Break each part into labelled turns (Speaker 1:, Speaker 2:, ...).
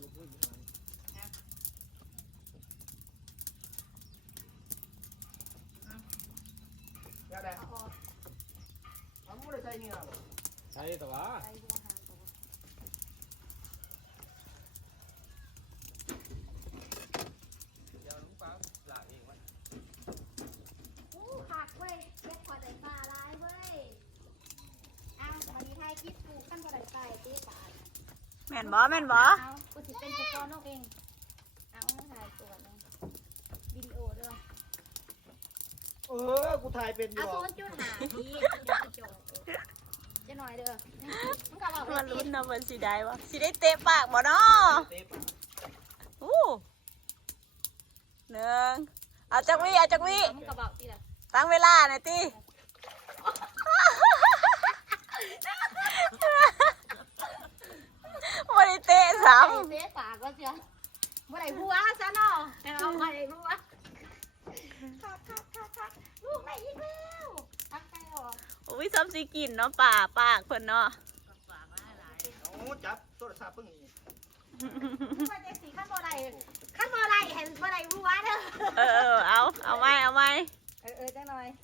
Speaker 1: ยาแดงเอาไม่ได้ใช้นี่หรอใช้แต่ว่าเดี๋ยวลุงป้าหลักเองมัน
Speaker 2: ผักเว้ยเล็กกว่าใส่ปลาลายเว้ยเอาวันนี้ไทยคิดปลูกขั้นกว่าใส่ปลาตีปลา
Speaker 3: แม่นบ่
Speaker 2: เอากูถือเป็นตัวน้องเองเอาถ่ายตัวนึงวิดีโอด้วย
Speaker 1: กูถ่ายเป็นอยู่
Speaker 2: เอา0.5ทีจะหน่อยเด้อมันก็บอก
Speaker 3: มันลุ้นเนาะมันสิได้วะสิได้เตะปากบ่เนาะหนึ่งเอาจักวิ
Speaker 2: มันก็บอกทีละ
Speaker 3: ตั้งเวลาหน่อยติบ่ได้เตะซ้ำ
Speaker 2: เตะปากก็เสียบ่ได้หัวซะเนาะเอาไปหัวคักลูกไม่อีกแล้วทักไปหรอ
Speaker 3: อุ้ยซ้ำสิกินเนาะปากเพิ่นเนาะ
Speaker 1: จับโทรศัพท์เพิ่งนี่
Speaker 2: ว่าจะสีขั้นบ่ได้เห็นบ่ได้หัวเด้อ
Speaker 3: เอาไหม
Speaker 2: จังหน่อย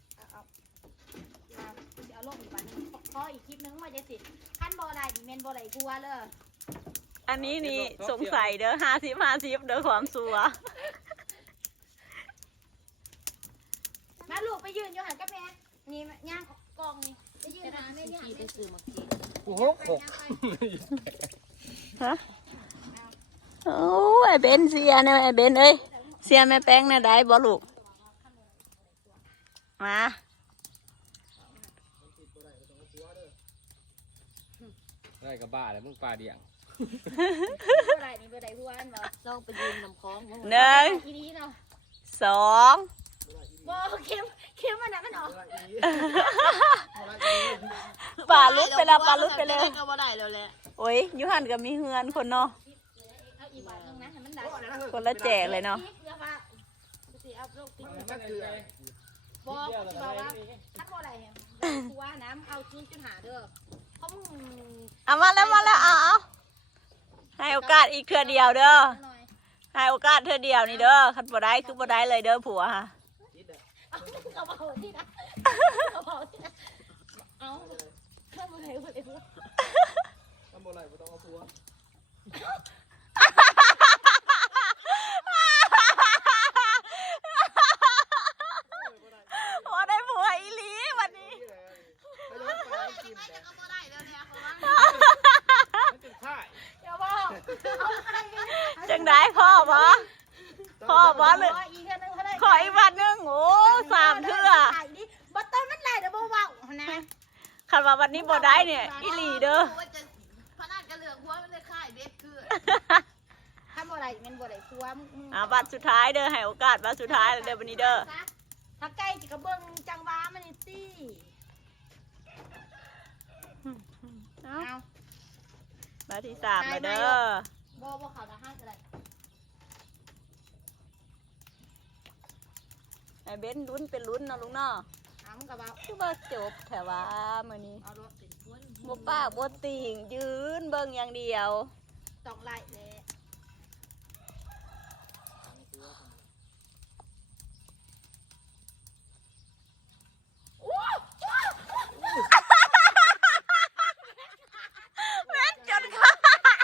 Speaker 2: เอาลงอีกวันนึงขออีกคลิปนึงว่าจะสิขั้นบ่ได้เมนบ่ได้หัวเลย
Speaker 3: อันนี้นี่สงสัยเด้อ50เด้อความสัว
Speaker 2: มาลูกไปยืนอยู่หันกับแม่นี่ย่างกองนี่ไปยืนหาแม่ย่างไปซื้อมากิน
Speaker 1: กูหก
Speaker 3: ฮะโอ้ไอ้เบนเสียนะไอ้เบนเอ้ยเสียแม่แป้งนะได้บ่ลูกมา
Speaker 1: ได้กับบ้าแล้วมึงปลาเดี่ยง
Speaker 2: บ่ได้นี่บ่ได้หัวอันบ่ลองไปยืนน้ำคลอง
Speaker 3: 1
Speaker 2: ทีนี้เนาะ
Speaker 3: 2
Speaker 2: บ่เข้มมันน่ะมันออก
Speaker 3: ปลาลุดไปแล้ว
Speaker 2: ก็บ่ได้แล้วแหละ
Speaker 3: โอ้ยอยู่หันก็มีเฮือนคนเนาะ
Speaker 2: เอาอีกบาทนึงนะให้มันได้
Speaker 3: คนละแจกเลยเนาะ
Speaker 2: สิเอาลูกติ๊กบอกว่าถ้าบ่ได้หัวน้ำเอา0.5เด้อเพราะมึง
Speaker 3: เอามาแล้วเอาให้โอกาสอีกเทื่อเดียวเด้อให้โอกาสเทื่อเดียวนี่เด้อคันบ่ได้คือบ่ได้เลยเด้อผัวฮะ
Speaker 2: เอาเบาที่นะเอาข้าบ่ได้บ่ได้ผัว
Speaker 1: ทำบ่ได้บ่ต้องเอาผัว
Speaker 3: บ่ได้ผัวอีหลีวันนี้จังได้พ่อบ่เลยขออีกวันนึงโอ้3เทื่อ
Speaker 2: บ่ต้องมันได้เด้อบ่เว้านะ
Speaker 3: คันว่าวันนี้บ่ได้เนี่ยอีหลีเด้อ
Speaker 2: พนันกระเหลือกหัวมันเลยค่ายเบ็ดคือถ้าบ่ได้แม่นบ่ได้ผัว
Speaker 3: บัตรสุดท้ายเด้อให้โอกาสบัตรสุดท้ายเด้อวันนี้เด้อ
Speaker 2: ถ้าใกล้สิกระเบิ่งจังหวะมันนี่ติ
Speaker 3: เอาบัตรที่3แล้วเด้อ
Speaker 2: บ่เข้าทหารก็ได้
Speaker 3: ไอ้เบนลุ้นเป็นลุ้นเนาะลุงเนาะ
Speaker 2: มันก็ว่า
Speaker 3: คือว่าจบแถวว่ามื้อนี้บ่ป้าบ่ติ่งยืนเบิ่งอย่างเดียว
Speaker 2: ต้องไล่แหละ
Speaker 3: เม็ดจนขาด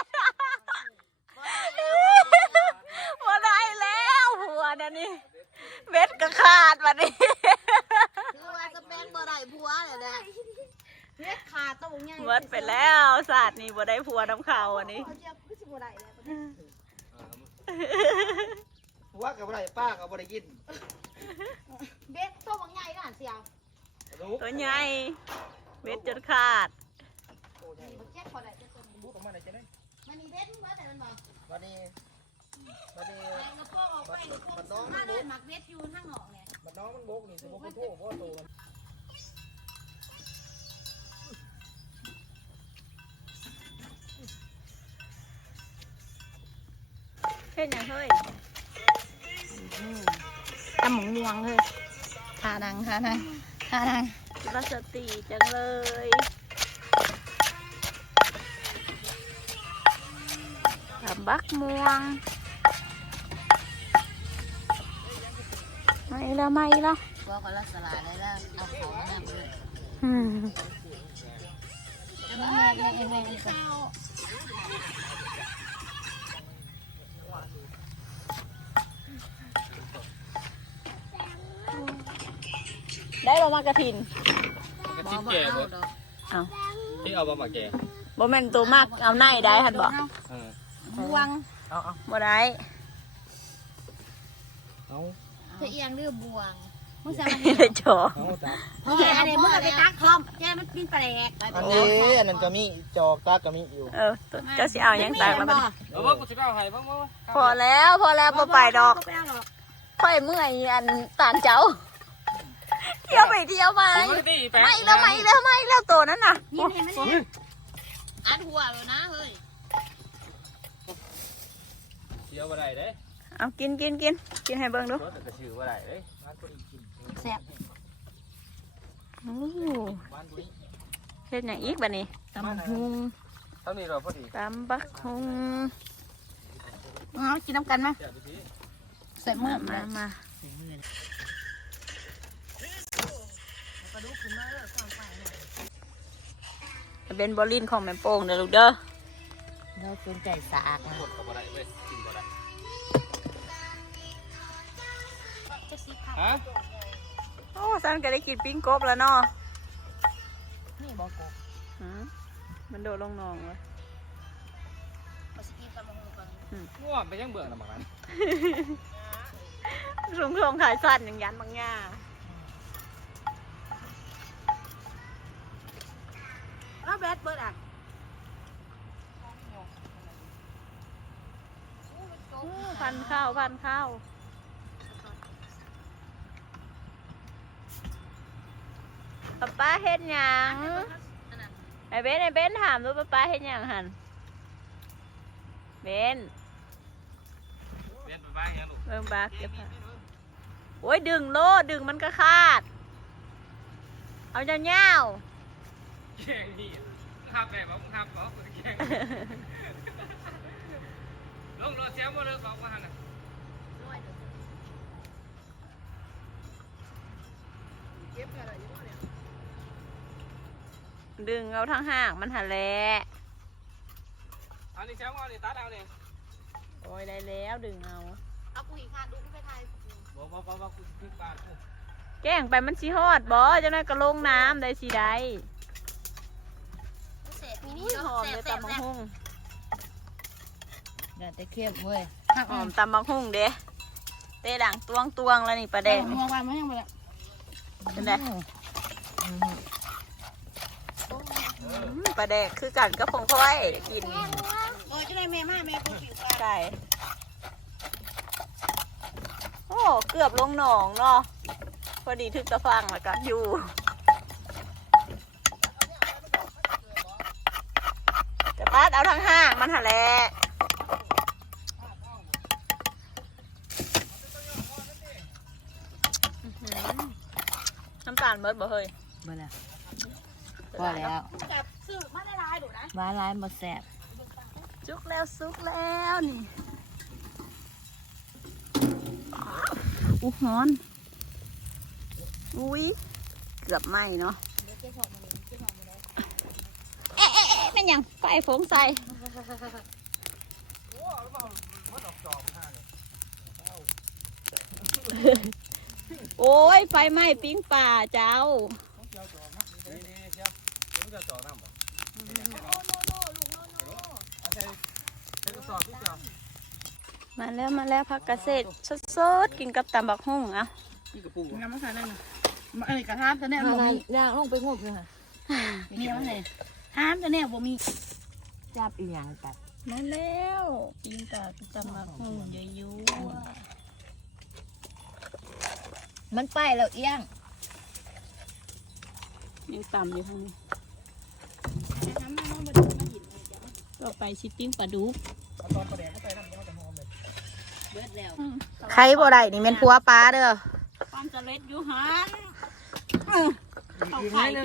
Speaker 3: บ่ได้แล้วหัวนั่นนี่เม็ดก็ขาดบัดนี้
Speaker 2: คือว่าจะเป็นบ่ได้ผัวเลยแหละเม็ดขาดต้องใหญ่
Speaker 3: หมดไปแล้วศาสตร์นี่บ่ได้ผัวน้ำเขาอันนี้
Speaker 1: ผัวกับบ่ได้ป้ากับบ่ได้กิน
Speaker 2: เบ็ดตัวบางใหญ่ก็หันเสียว
Speaker 3: ตัวใหญ่เม็ดจนขาด
Speaker 2: มันมีเบ็ดมั้งแต่มันบอก
Speaker 1: วันนี้
Speaker 2: กระโปรงออกไปกระโปรงถ้าได้หมักเบ็ดอยู่ข้างนอกเนี่ย
Speaker 1: มันน้องมันโบกนี่สมมติพ่อพ่อโต
Speaker 3: เฮ็ดหยังเฮ้ย
Speaker 2: ตำหมูม่วงเลยทานัง
Speaker 3: รัสติจังเลยทำบักม่วงมาอีกแล้วมาอีกแล้ว
Speaker 2: บอกก็ลักษณะได้แล้วเอาเขามานั่งเลย
Speaker 3: อืมได้บ่มากระถิน
Speaker 1: กระชิบแก่เลย
Speaker 3: เอา
Speaker 1: ที่เอาบะหมี่แก่
Speaker 3: บ่แม่นตัวมากเอาในได้หันบ่
Speaker 2: บวง
Speaker 3: บ่ได้
Speaker 1: เอา
Speaker 2: เธอเอียงเรือบวงมึงจะ
Speaker 3: ไม่ได้จ่อ
Speaker 1: เอาจ้ะ
Speaker 2: แกอะไรมึงไปตักคอมแกมันกินแปลก
Speaker 1: อันนี้อันนั้นก็มีจอกตาก็มีอยู่
Speaker 3: เจ้าสิเอาหยังตากแล้วบัดนี้
Speaker 1: เอาว่ากูจะเอาให้บ้างมั้ง
Speaker 3: พอแล้วบ่ไปดอกค่อยเมื่อยอันตานเจ้า เที่ยวไปเที่ยวมาไม่แล้วตัวนั้นน่ะ
Speaker 2: นี่เห็นไหมเนี่ยอัดหัวเลยนะเฮ้ย
Speaker 1: เดี๋ยวอะไรเด้
Speaker 3: เอากินให้เบิ่งดู
Speaker 1: รถกระชื่ออะไรเด้บ้านกูกิน
Speaker 2: แซ่บ
Speaker 3: โอ้
Speaker 1: บ้านกู
Speaker 3: เฮ็ดหยังอีกบัดนี้ตำหุง
Speaker 1: เท่านี้เราพอดี
Speaker 3: ตำบักหุง
Speaker 2: เอากินน้ำกันไหม
Speaker 1: เดี๋ยวดูสิ
Speaker 2: ใส่มือ
Speaker 3: มาเป็นบอลลินของแม่โป่งเด้อลูกเด้อ
Speaker 2: เราสนใจสะอาด
Speaker 1: หมดกับอะไรเว้ยกินบ่ได้ฮะ
Speaker 3: โอ้ซันก็ได้กินปิ้งกบแล้วเนาะ
Speaker 2: นี่บอกกู
Speaker 3: มันโดดลงหนองเลย
Speaker 2: มาสกีตามองกัน
Speaker 1: ง่วงไปยังเบื่อหรือเปล่ามัน
Speaker 3: สูงขายสั้นอย่างยันบางง่า
Speaker 2: อ้าวแบดเบิร์ดอ่ะ
Speaker 3: พันข้าวป้าเฮ็ดหยังไอ้เบนถามดูป้าเฮ็ดหยังหันเบน
Speaker 1: เรียนไปบ้างยังลูก
Speaker 3: เบิ่งปลาเก็บผ้าโอ้ยดึงมันก็คาด เอาเงา
Speaker 1: แข่งนี่ห้ามแบบว่ามึงห้ามบอกแข่งลงรถเสียหมดเลยบอกว่าหันน่ะ
Speaker 3: ดึงเอาทั้งห่างมันหันแหละ
Speaker 1: อันนี้เสียหมดเลยตัดเอาเนี่ย
Speaker 3: โอ้ยได้แล้วดึงเอา
Speaker 2: เอากูอีกค่ะดูกูไปถ่าย
Speaker 1: บอกกูคิดบ้านกู
Speaker 3: แกล้งไปมันสิฮอดบ่จังได๋ก็ลงน้ำได้สิได้
Speaker 2: เสพนี่
Speaker 3: หอมเลยตำบักหุ่ง
Speaker 2: เดี๋ยวจะเข้มเว้ย
Speaker 3: หอมตำบักหุ่งเด้เตะด่างตวงแล้วนี่ปลาแดง
Speaker 2: มองวันไม่ยังไปละ
Speaker 3: เป็นไงปลาแดงคือกันก็พงค่อยกิน
Speaker 2: โอ้ยจะได้แม่มาแม่กูผิวปลา
Speaker 3: ใช่โอ้เกือบลงหนองเนาะพอดีทึกตะฟังแล้วก็อยู่จะตัดเอาทั้งห้างมันหะแหละน้ำตาลเบิดบ่เฮ้ย
Speaker 2: เบอร์แล้วพอแล้วกับซื้อมาได้ลายดูนะมาลายมาแสบ
Speaker 3: สุกแล้วนี่อู้ฮ้อนอุ้ยเกือบไหม้เนาะเอ๊ะเป็นยังไฟฟงใส่โอ้ยไฟไหม้ปิ้งป่าเจ้า
Speaker 1: นี่เชียวมึงจะจ่อน้ำบ่
Speaker 3: มาแล้วพักเกษตรสดๆกินกับตำบักหุ่งอ่ะ
Speaker 1: นี่กระปุก
Speaker 2: น้ำมันใส่ได้ไหมเอ้ยกระทามตัวเนี้ยบ่มีย่างลงไปงบเลยค่ะมีอะไรไหนทามตัวเนี้ยบ่มีจับอีหยังตัด
Speaker 3: มาแล้วปิ้งกับตำบักหุ่งยั่ว
Speaker 2: มันไปแล้วเอี้ยง
Speaker 3: ๆยังตำอยู่ข้างนี้ก็ไปชิปปิ้งปลาดุก
Speaker 1: ตอนประเดี๋ยวเขาใส่น้ำมันจะหอมเลย
Speaker 2: เบิดแล้ว
Speaker 3: ใครบ่ได้นี่เป็นผัวปลาเด้อความจะเล็ดอยู่หันอีกน้อยนึง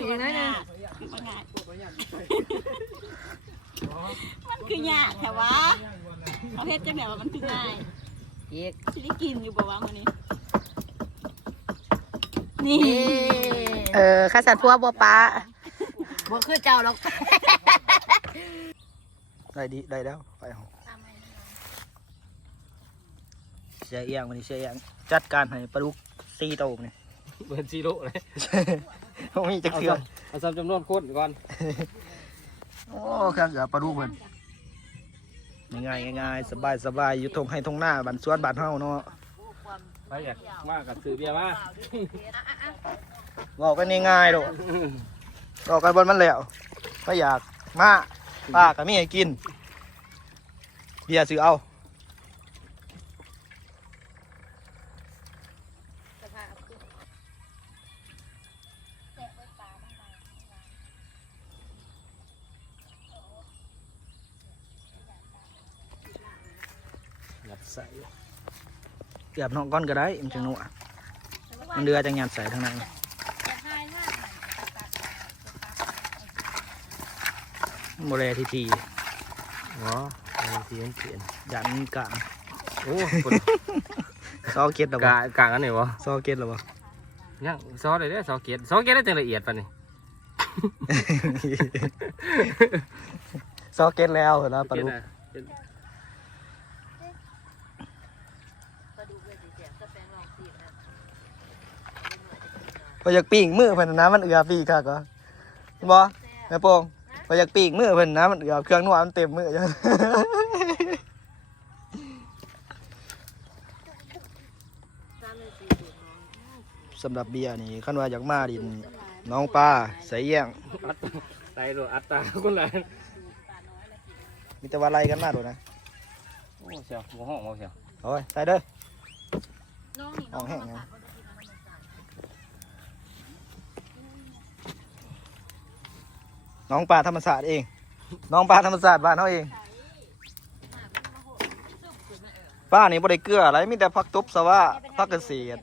Speaker 3: มันคือยากแค่วะเขาเฮ็ดจังไหนว่ามันคือง่าย
Speaker 2: อีก
Speaker 3: สิได้กินอยู่บ่วะมื้อนี้นี่ข้าสัตว์พัวบัวปลา
Speaker 2: บ่คือเจ้าหรอก
Speaker 1: ได้แล้วไปหอเสียเอียงวันนี้เสียเอียงจัดการให้ปลาดุก4 โตนี่
Speaker 4: เบิร์นซีโร่เลย
Speaker 1: มีจักเทื่อ
Speaker 4: เอาซ้ำจำนวนคนก่อน
Speaker 1: โอ้เครื่องเกือบปลาดุกเพิ่นง่ายสบายอยู่ทงให้ทงหน้าบ้านสวนบ้านเฮาเนาะ
Speaker 4: ไปอยากมากกับซื้อเบียร์มา
Speaker 1: บอกกันง่ายๆโดดบอกกันบนมันแล้วก็อยากมาป้าก็มีให้กินเบียร์ซื้อเอาหยัดใส่เกือบน้องก้อนก็ได้มันจังหนัวมันเดือจังหยัดใส่ทางนั้นโมเลที
Speaker 4: อ๋อไอ้ที่มันเปลี่ยน
Speaker 1: ยันกลาง
Speaker 4: โอ้
Speaker 1: ซอเก็ตหรอวะ
Speaker 4: กลางอันไหนวะ
Speaker 1: ซอเก็ตหรอวะ
Speaker 4: ยังซอได้เด้อซอเกตได้จังละเอียดปะนี่
Speaker 1: ซอเก็ตแล้วเหรอปลาดุกพออยากปีกมือเพิ่นน้ำมันเอือปีกค่ะก็บ่แม่โป่งพออยากปีกมือเพิ่นน้ำมันเอือเครื่องนวดมันเต็มมือจังสำหรับเบียร์นี่คันว่าอยากมาดินน้องปลาใส่แย่ง
Speaker 4: ไตโรอัตตาคนละ
Speaker 1: มีแต่ว่าไล่กันมาโดดนะ
Speaker 4: โอ้เชียวหัวห้องเอาเชียว
Speaker 1: โอ้ยใส่เด้อ
Speaker 2: น้องนี่
Speaker 1: ห้องแห้งไงน้องปลาธรรมศาสตร์เอง น้องปลาธรรมศาสตร์บ้านเขาเองป้านี่บ่ได้เกลืออะไรมีแต่ผักตบสวะผักเกษตร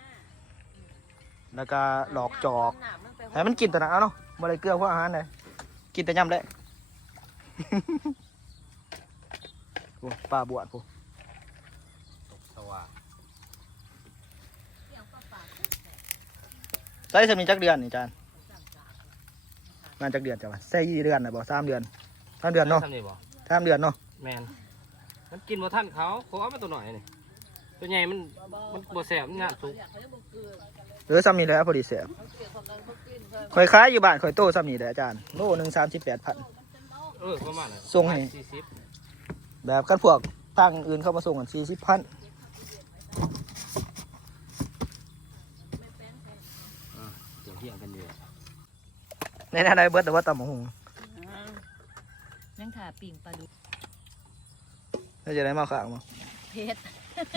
Speaker 1: แล้วก็หลอกจอกให้มันกินแต่นะเอาเนาะบ่ได้เกลือพวกอาหารเลยกินแต่ยำได้ โอ้ป้าบวชกู
Speaker 4: สว่าง
Speaker 1: ใส่สมีจักเดือนนี่จานงานจักเดือนจ้ะวะใส่2 เดือนนะบ่3 เดือน3 เดือนเนาะ
Speaker 4: ทำนี่บ่
Speaker 1: 3 เดือนเนาะ
Speaker 4: แมนมันกินบ่ทันเขาเอามาตัวหน่อยนี่ตัวใหญ่มันบ่แสบมันงานสุก
Speaker 1: หรือซ้ำนี่แหละพอดีเสียบข่อยขายอยู่บ้านข่อยโตซ้ำนี่แหละอาจารย์โลหนึ่ง38,000
Speaker 4: ประมาณนั้น
Speaker 1: ส่งให้
Speaker 4: 40
Speaker 1: แบบกันพวกทางอื่นเข้ามาส่งกัน40,000
Speaker 4: เดี๋ยวเที่ยงกันอยู่
Speaker 1: ในหน้าได้เบิดแต่ว่าตำบักหุ่ง
Speaker 2: นั่งถ่าปิ่งปลาดุก
Speaker 1: แล้วจะได้มาข้างมั้ง
Speaker 2: เพชร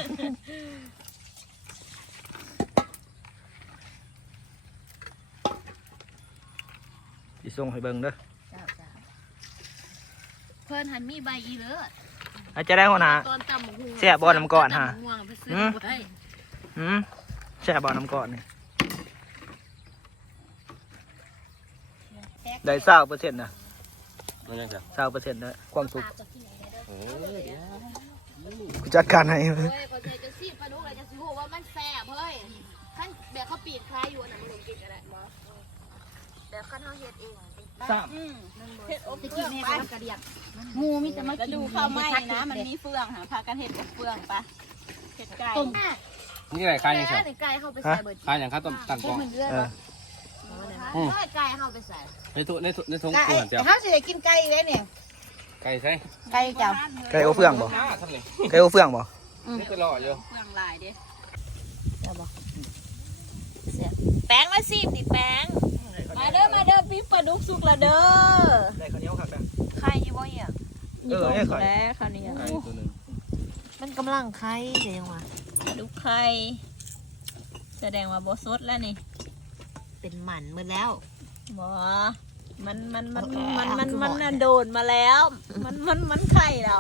Speaker 1: สิส่งให้เบิ่งเด้อ
Speaker 2: เพิ่นหันมีใบอีเลือด
Speaker 1: อาจจะได้หัวหน้า
Speaker 2: ตอนตำบักหุ่ง
Speaker 1: แซ่บบ่น้ำก่อนฮะ
Speaker 2: ตำบักม่วงไปซื้อไว้
Speaker 1: แช่บ่อน้ำก่อนนี่ได้20%นะ
Speaker 4: มันยังไง
Speaker 1: 20%นะความสุข
Speaker 2: ปากจะกินอะไรเด้อ
Speaker 4: โอ้ย
Speaker 1: กูจัดการให้
Speaker 2: เฮ้ยเขาใจจะซีดปลาดุกอะไรจะสิฮู้ว่ามันแซ่บเฮ้ยขั้นแบบเขาปีดคล้ายอยู่น่ะมันลงกินอะไรบ่แบบขั้นเฮาเฮ็ดเอง เฮ็ดอบเฟืองไปกระเดียกงูมีแต่มากิน
Speaker 3: ดูข้าวไหม้นะมันมีเฟืองค่ะพากันเฮ็ดกับเฟืองปะเฮ็ดไก่
Speaker 2: ต้ม
Speaker 4: นี่อะไรคายยังไง
Speaker 2: ไก่เข้าไปใส่เบิด
Speaker 4: คายอย่างครับต้มตังกอง
Speaker 1: เออ
Speaker 2: ไก่เข้าไปใส่
Speaker 4: ในถุงตัวเจ้า
Speaker 2: เฮาสิได้กินไก่อีกแล้วเนี่ย
Speaker 4: ไก่ใช่
Speaker 2: ไก่จ้ะ
Speaker 1: ไก่โอเฟืองบ่
Speaker 4: ทำนี่
Speaker 1: ไก่โอเฟืองบ่
Speaker 4: นี่ก็รออยู่
Speaker 3: เฟืองลายเด้
Speaker 2: แป้งมาสิดิแป้ง
Speaker 3: มาเด้อปิ้งปลาดุกสุกละเด้อ
Speaker 1: ได้ข้าวเหนียวคักเด้อ
Speaker 2: ไข่อยู่บ่เนี่ย
Speaker 1: ให้ไข่
Speaker 3: แล้วค่ะเนี่ย
Speaker 4: ไก่ตัวหนึ่ง
Speaker 2: มันกำลังไข่เดี๋ยวว่า
Speaker 3: ปลาดุกไข่แสดงว่าบ่สดแล้วนี่
Speaker 2: เป็นหมันมื้อแล้ว
Speaker 3: บ่มันน่ะโดนมาแล้ว มันไข่แล้ว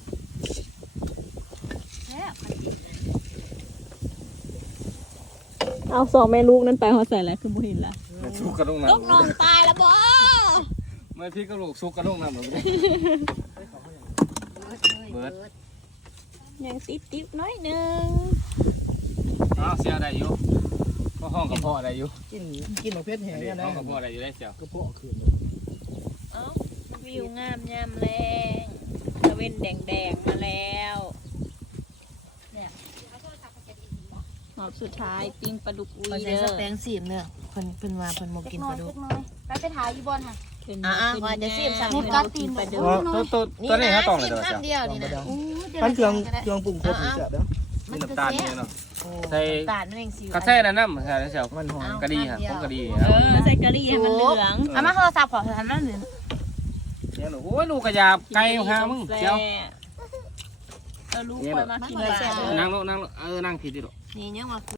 Speaker 3: เอา2 แม่ลูกนั้นไปเขาใส่แล้วคือบ่เห็นละ
Speaker 4: ซุกกระด้งน้ำ
Speaker 3: ลูกน้องตายแล้วบ่
Speaker 4: เมื่อพี่ก็ลูกซุกกระด้งน้ำหมดเลยเบิร์ด
Speaker 3: ยังติ๊บน้อยนึง
Speaker 4: อ้าวเสียได้อยู่ก็ห้องกระเพาะได้อยู่
Speaker 1: กินหมกเพชรแห้งเนี่ยนะ
Speaker 4: ห้องกระเพาะได้อยู่ได้เสียว
Speaker 1: กระเพาะคืน
Speaker 3: เอ้าวิวงามยามแรงตะเวนแดงมาแล้วหอบสุดท้ายปิ้งปลาดุกอุย
Speaker 2: ใส่
Speaker 3: เด้
Speaker 2: ส
Speaker 3: อ
Speaker 2: แตงสีมเนี่ยเพิ่นว่าเพิ่นบ่กินปลาดุก
Speaker 3: ไปถ่ายอยู่บนค่ะ
Speaker 2: ว่าจะซีมสั่ง
Speaker 3: มุดกัดตีนปลาดุก
Speaker 4: ตัวนี้เขาต้องเลยตัว
Speaker 2: น้ำเดียวนี่นะ
Speaker 1: มันเครื่องปรุงครบอยู่เสียบแล้ว
Speaker 4: มีน้ำตาลเนี่ยเนาะใส่
Speaker 2: ตาลนั่นเองสิ
Speaker 4: กระแทกน้ำใส่เสียว
Speaker 1: มันหอม
Speaker 4: กระดีครับผมกระดี
Speaker 3: ใส่กะหรี่ให้มันเหลือง
Speaker 2: เอามาโทรศัพท์ขอทันนั่นหรือ
Speaker 4: เนี่ยโอ้ยลูกกระยาบไก่หามึงเจียว
Speaker 3: ลูกคอยมากินเลยแซ่บ
Speaker 4: นั่งลงนั่งผิดดิลูก
Speaker 2: นี่ยังว่า